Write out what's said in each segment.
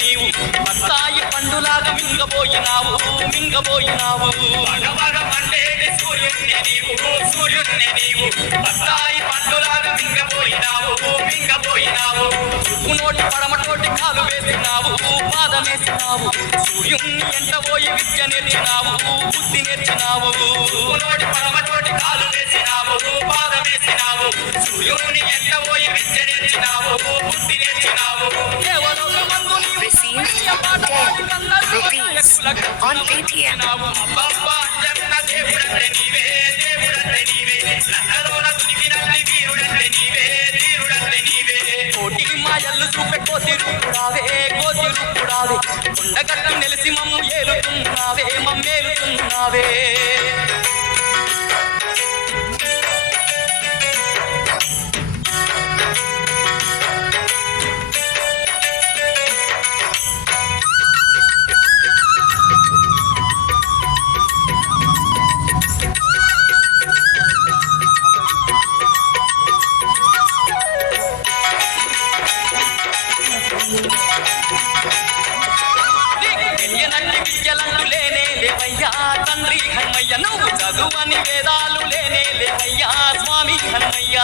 నీవు బత్తాయి పండులాగా మింగబోయినావు సూర్యున్నే నీవు బత్తాయి పండులాగా మింగబోయినావు నోటి పడమటోటి కాలు వేసినావు పాదమేసినావు సూర్యున్ని ఎంటబోయి విద్య నేర్చినావు బుద్ధి నేర్చినావు నోటి పడమటోటి కాలు వేసినావు పాదమేసినావు సూర్యుని ఎంటబోయి విద్య నేర్చినావు బుద్ధి నేర్చినావు కేవలం మందు on Paytm. కోటి మాయల్లు చూపే కోతిరుపుడావే కొండగట్టం నిలిసి మమ్ము మమ్మేలుతున్నావే విద్యలంటూ లేనే లేవయ్యా తండ్రి హనుమయ్య నువ్వు చదువని వేదాలు లేనే లేవయ్యా స్వామి హనుమయ్య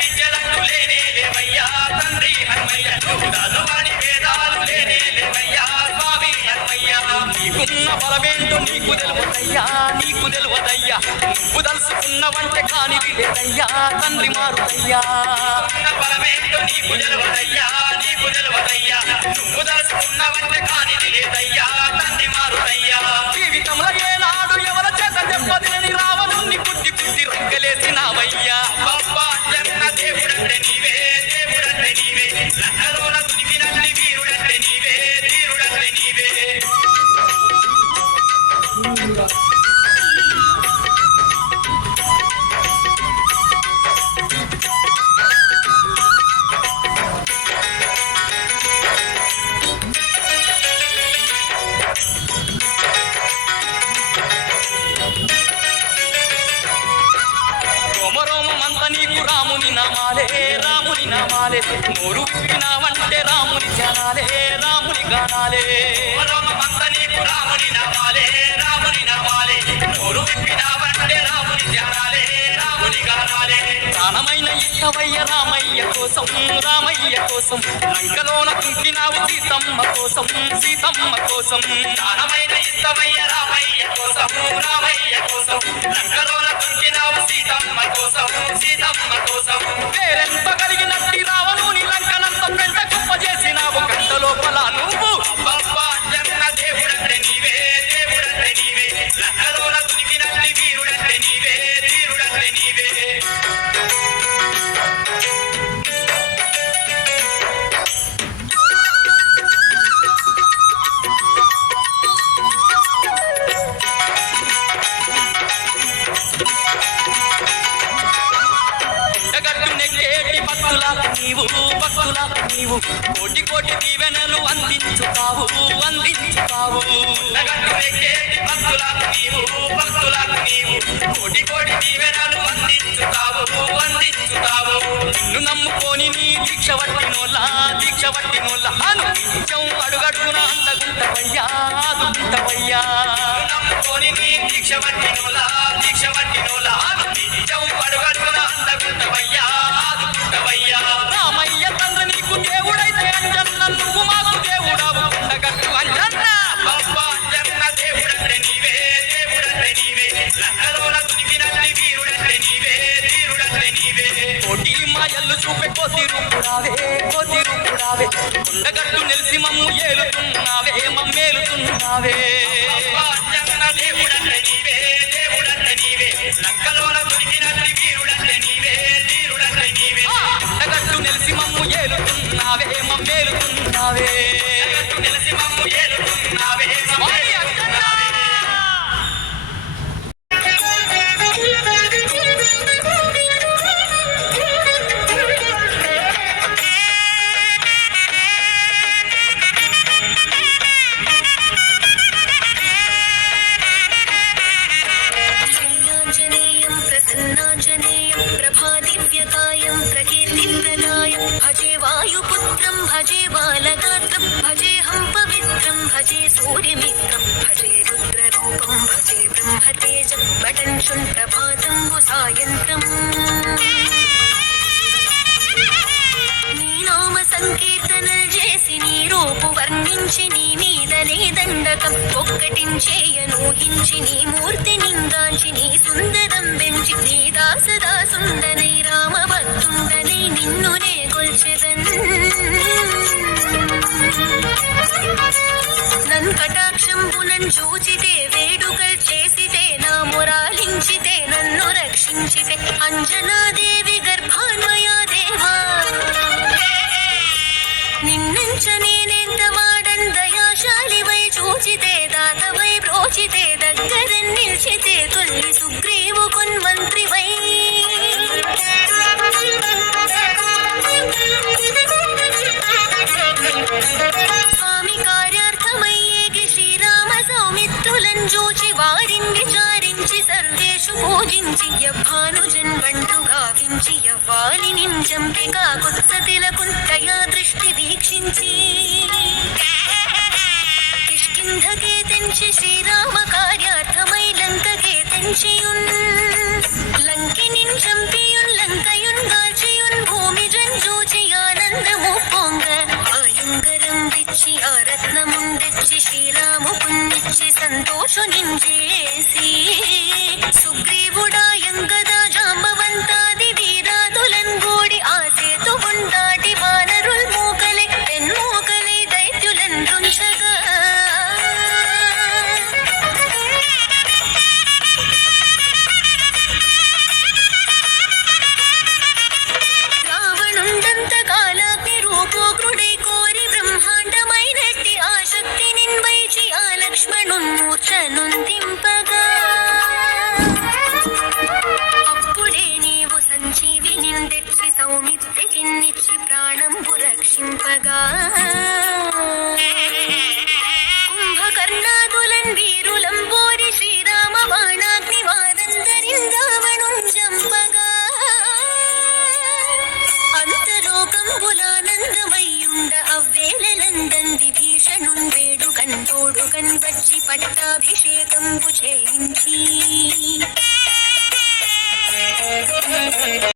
విద్యలంటూ లేనే లేవయ్యా తండ్రి హనుమయ్య నువ్వు చదువని వేదాలు లేనే లేవయ్యా స్వామి హనుమయ్య నీకున్న బలమేంటో నీకు తెలువదయ్యా నువ్వు దలుసుకున్నవంటే కానిది లేదయ్యా తండ్రి మారుదయ్యా బలమేంటో నీకు తెలువదయ్యా నువ్వు దలుసుకున్నవంటే కానిది లేదయ్యా తండ్రి మారుదయ్యా జీవితంలో ఏనాడు ఎవరి చేత చెప్పలేని రావణుణ్ణి పుట్టి రంగలేసినావయ్యా అబ్బా జన్న దేవుడంటే నీవే లక్కలోన తునికినల్లి వీరుడంటే నీవే నీకు రాముని నామాలే నోరు విప్పినావంటే రాముని జనాలే రాముని గానాలే నీకు రాముని నామాలే నోరు విప్పినావంటే రాముని జనాలే రాముని గానాలే ప్రాణమైన ఇష్టవయ్య రామయ్య కోసం లంకలోన కుంకినావు సీతమ్మ కోసం ప్రాణమైన ఇష్టవయ్య రామయ్య కోసం లంకలోన కుంకినావు సీతమ్మ కోసం పేరెంత కలిగినట్టి రావణుని లంకనంత పెంట కుప్ప చేసినావు గంట లోపల నువ్వు అబ్బా జన్న దేవుడంటే నీవే లక్కలోన తునికినల్లి వీరుడంటే నీవే భక్తులకు నీవు కోటి దీవెనలు అందించుతావు భక్తులకు నీవు కోటి దీవెనలు అందించుతావు నిన్ను నమ్ముకొని నీ దీక్ష పట్టినోళ్ళ నిత్యం అడుగడుగున అందగుంటవయ్యా నమ్ముకొని నీ దీక్ష పట్టినోళ్ళ నిత్యం అడుగడుగున అందగుంటవయ్యా రామయ్య తండ్రి నీకు దేవుడైతే అంజన్న నువ్వు మాకు దేవుడావు ఉండగట్టు అంజన్న అంజన్న దేవుడంటే నీవే లక్కలోన తునికినల్లి వీరుడంటే నీవే కోటి మాయల్లు చూపే కోతిరుపుడావే ఉండగట్టు నిలిసి మమ్ము ఏలుతున్నావే మమ్మేలుతున్నావే అంజన్న దేవుడంటే నీవే లక్కలోన తునికినల్లి వీరుడంటే నీవే ఉండగట్టు నిలిసి మమ్ము ఏలుతున్నావే మమ్మేలుతున్నావే స్వామి అంజన్న भजे वायुपुत्रं भजे बालगात्रं భజే సూర్యమిత్రం భజే రుద్రరూపం భజే బ్రహ్మతేజం పఠంచుం ప్రభాతంబు సాయంత్రం నీ నామ సంకీర్తనలు చేసి నీ రూపు వర్ణించి నీ మీదనే దండకం ఒక్కటించేయనూహించి నీ మూర్తి నిందాంచి నీ సుందరం పెంచి నీ దాసదాసుండనై రామభక్తుండనై నిన్నునే కొల్చెదన్ నన్ కటాక్షంబునన్ చూచితే వేడుకల్ చేసితే నా మురాలించితే నన్ను రక్షించితే అంజనాదేవి గర్భాన్వయా దేవా నిన్నంచ నేనెంత వాడన్ దయాశాలివై చూచితే దాతవై బ్రోచితే దగ్గర నిల్చితే తొల్లి సుగ్రీవు కొన్మంత్రివై స్వామి కార్యార్థమయ్యేగి శ్రీరామ సౌమిత్రులను చూచి వారిని విచారించి సర్వేషు పూజించి యభానుజన్ బంటు గావించి యవ్వాలిని చంపిగా కుత్సతిలకు దయా దృష్టి వీక్షించి కిష్కింధకే తెంచి శ్రీరామ కార్యార్థమై లంకకే తెంచియున్ లంకినిన్ చంపియున్ లంకయున్ గాల్చియున్ భూమి జంజూచి ఆనందము పొంగ ఆయుంగరం విచ్చి ఆ రత్నముందెచ్చి శ్రీరాము పుణ్యిచ్చి సంతోషునించేసి సుగ్రీవుడాయంగదా జాంబవంతాది వీరాదులన్ గూడి ఆ సేతువుందాటి వానరుల్ మూకలై తెన్మూకలై దైత్యులన్ తుంచగా రావణుండంత కాలాగ్ని రూపోగ్రుడై కోరి బ్రహ్మాండమైనట్టి ఆ శక్తి నిన్వైచి ఆ లక్ష్మణున్ మూర్ఛనుందింపగా అప్పుడే నీవు సంజీవి నిందెచ్చి సౌమిత్రికిన్నిచ్చి ప్రాణంబు రక్షింపగా కుంభకర్ణాదులన్ వీరులంబోరి శ్రీరామ బాణాగ్ని వారందరిన్ రావణున్ చంపగా అంతలోకంబులానందమయ్యుండ అవ్వేళలందన్ విభీషణున్ వేడుకన్ తోడుకన్ వచ్చి పట్టాభిషేకంబు చేయించి